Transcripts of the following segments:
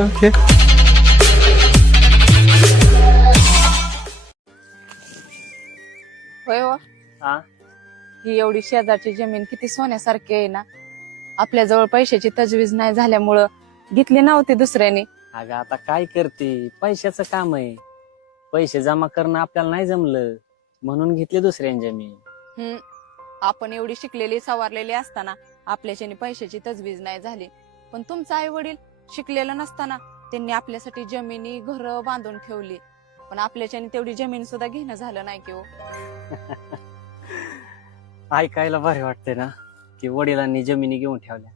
Okay. होय हो. हा ही एवढी शेजारची जमीन किती सोन्यासारखी आहे ना. आपल्या जवळ पैशाची तजवीज नाही झाल्यामुळं घेतली नव्हती दुसऱ्याने. अगं आता काय करते, पैशाचं काम आहे. पैसे जमा करणं आपल्याला नाही जमलं म्हणून घेतले दुसऱ्यांनी जमीन. आपण एवढी शिकलेली सवारलेली असताना आपल्याच्याने पैशाची तजवीज नाही झाली, पण तुमचं आई वडील शिकलेलं नसताना त्यांनी आपल्यासाठी जमिनी घर बांधून ठेवली, पण आपल्याच्याने तेवढी जमीन सुद्धा घेणं झालं नाही की हो. ऐकायला भारी वाटते ना की वडिलांनी जमिनी घेऊन ठेवल्या.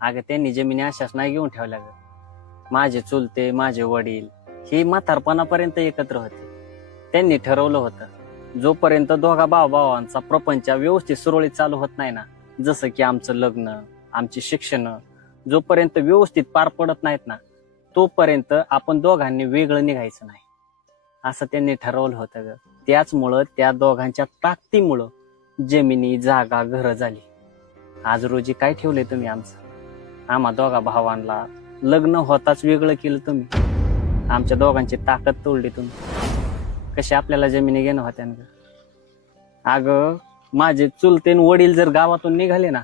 अगं त्यांनी जमिनी अशाच नाही घेऊन ठेवल्या ग. माझे चुलते माझे वडील हे म्हातारपणापर्यंत एकत्र होते. त्यांनी ठरवलं होतं जोपर्यंत दोघा भावांचा प्रपंच व्यवस्थित सुरळीत चालू होत नाही ना, जसं की आमचं लग्न आमची शिक्षण जोपर्यंत व्यवस्थित पार पडत नाहीत ना, तोपर्यंत आपण दोघांनी वेगळं निघायचं नाही असं त्यांनी ठरवलं होतं ग. त्याचमुळं त्या दोघांच्या ताकदीमुळं जमिनी जागा घरं झाली. आज रोजी काय ठेवलंय तुम्ही आमचं? आम्हा दोघा भावांना लग्न होताच वेगळं केलं तुम्ही. आमच्या दोघांची ताकद तोडली तुम्ही. कशी आपल्याला जमिनी घेणं होत्या ना. अगं माझे चुलते वडील जर गावातून निघाले ना,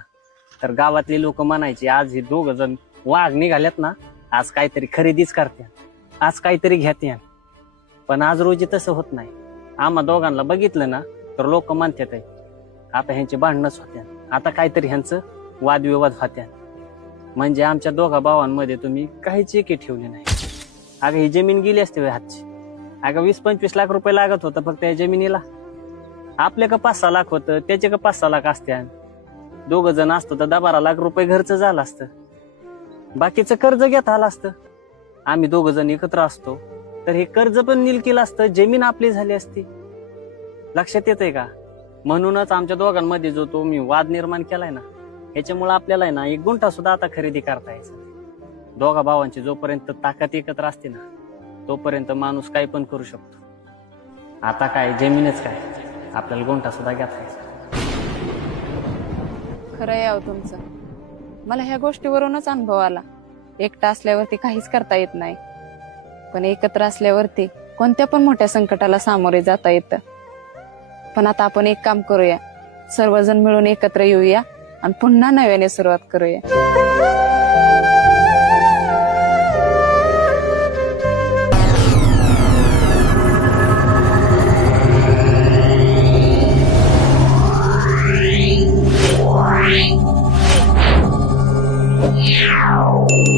तर गावातले लोक म्हणायचे आज हे दोघ जण वाघ निघाल्यात ना, आज काहीतरी खरेदीच करते, आज काहीतरी घेते. पण आज रोजी तसं होत नाही. आम्हा दोघांना बघितलं ना तर लोक म्हणतात आता ह्यांचे भांडणच होत्या, आता काहीतरी ह्यांचं वादविवाद होत्या. म्हणजे आमच्या दोघा भावांमध्ये तुम्ही काहीच एकी ठेवली नाही. अगं ही जमीन गेली असते हातची. अगं 20-25 लाख रुपये लागत होतं फक्त या जमिनीला. आपल्या का 5-6 लाख होतं, त्याचे का 5-6 लाख असत्या. दोघं जण असतो तर 10-12 लाख रुपये घरचं झालं असतं. बाकीचं कर्ज घेता आलं असतं. आम्ही दोघं जण एकत्र असतो तर हे कर्ज पण नील केलं असतं, जमीन आपली झाली असती. लक्षात येतंय का? म्हणूनच आमच्या दोघांमध्ये जो तो मी वाद निर्माण केलाय ना, याच्यामुळे आपल्याला आहे ना 1 गुंठा सुद्धा आता खरेदी करता यायचं. दोघा भावांची जोपर्यंत ताकद एकत्र असते ना, तोपर्यंत माणूस काही पण करू शकतो. आता काय जमीनच काय, आपल्याला गुंठा सुद्धा घेता यायचा. खरं आहे तुमचं. मला ह्या गोष्टीवरूनच अनुभव आला. एकटा असल्यावरती काहीच करता येत नाही, पण एकत्र असल्यावरती कोणत्या पण मोठ्या संकटाला सामोरे जाता येतं. पण आता आपण एक काम करूया, सर्वजण मिळून एकत्र येऊया आणि पुन्हा नव्याने सुरुवात करूया. Yeah.